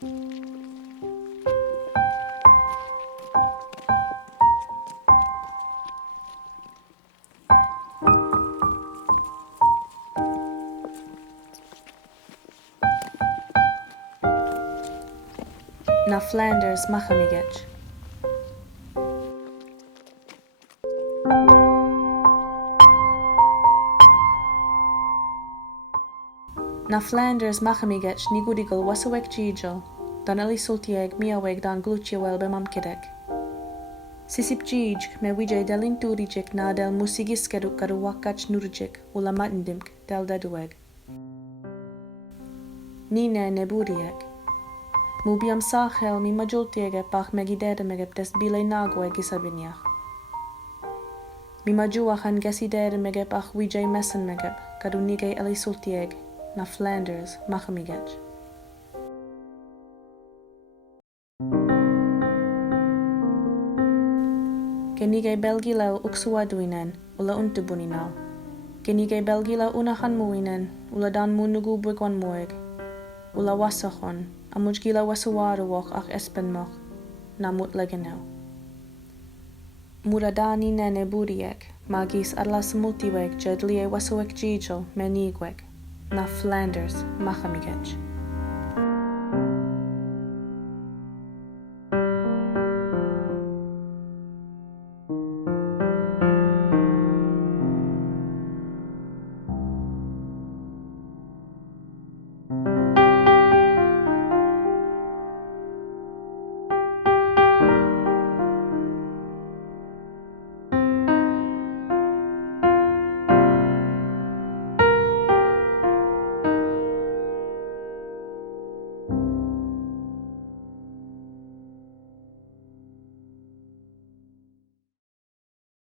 Na Flanders machamigech. Na Flanders machamigech ni gudigal wasawek jijal, dan ali sultieg miaweg dan glutiawel bemam kidek. Sisip jij me wijay delin turijik na del musigiskeduk kadu wakach nurjik ula matindimk del dedueg. Nine neburiek. Mubiam sachel mi majultiege pach megidede megep des bile nagoe gisabiniach. Mi majuachan gesidede megep ach wijay messen megep kadu nige ali sultieg na Flanders machamigech. Genige belgilau uksuaduinen ula untubuninal. Genige belgila unahan muinen ula dan munugu bwigwan mueg. Ula wasachon amuj gila wasuwaruwok ach espenmoch na mutlegenau. Muradani nene buriek magis arlas multiweg jedlie wasuek jijal menigweg na Flanders machamigech.